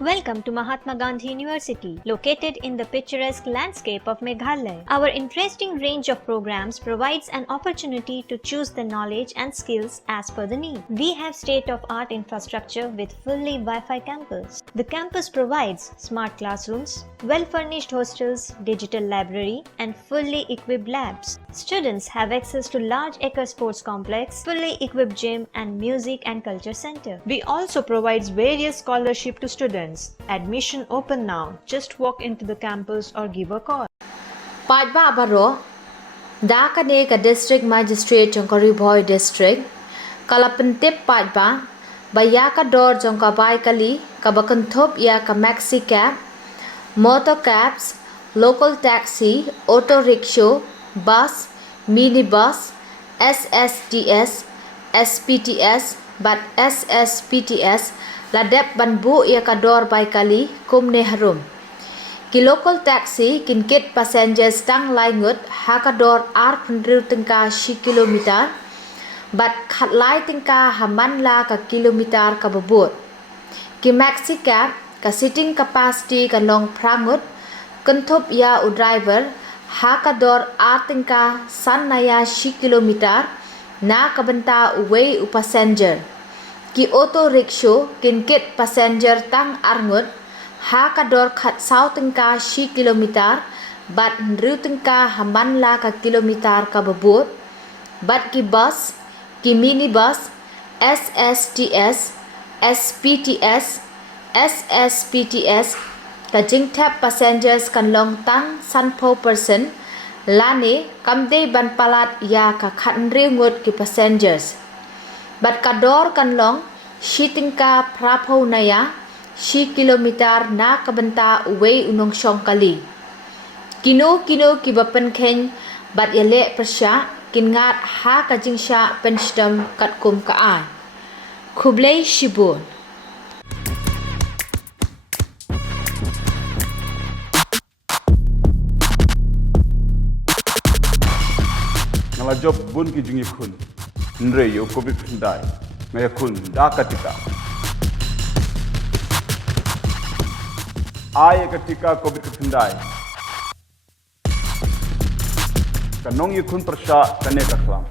Welcome to Mahatma Gandhi University, located in the picturesque landscape of Meghalaya. Our interesting range of programs provides an opportunity to choose the knowledge and skills as per the need. We have state-of-art infrastructure with fully Wi-Fi campus. The campus provides smart classrooms, well-furnished hostels, digital library, and fully equipped labs. Students have access to large acre sports complex, fully equipped gym, and music and culture center. We also provides various scholarship to students. Admission open now. Just walk into the campus or give a call. Pajba Abaro, Dakane ka District Magistrate Jongkari Bhoi District, Kalapentip Pajba, Bayaka Dor Jongkabai Kali, Kabakantop ya ka Maxi Cab, Motor Cabs, Local Taxi, Auto Rickshaw, Bus, Minibus, SSTS, SPTS, but SSPTS, Ladep Banbu ia kador by Kali, Kumne Harum. Ki local taxi kin get passengers tang lai ngut hakador ar pendriu tengka shi kilometer, but khat lai tengka haman la ka kilometer ka babut. Ki maxi cab ka sitting capacity ka long prangut, kentup ya u driver hakador ar tengka san naya shi kilometer, na kabenta uway u passenger. Ki auto rickshaw kin get passenger tang arngut hakador khat sau tengka shi kilometer bat riu tengka haman la ka kilometer ka babut bat ki bus ki minibus SSTS SPTS SSPTS ka Jingpyntip passengers kan long tang sanpo person lane kamde ban palat ya ka khat riu ngut ki passengers bat kador kan long shitingka prapo naya shi kilometer na kabenta uway unong syong kali. Kino kibapen keng bat yale persya kingat ha kajingsya penstem katkum kaan. Kublai shibun. Ngala job bun ki jungi kun. Nre yo kobi pindai. Ngaya kun da katika. Ay ketika COVID ketendai, kanong ikun persya kane kaklam.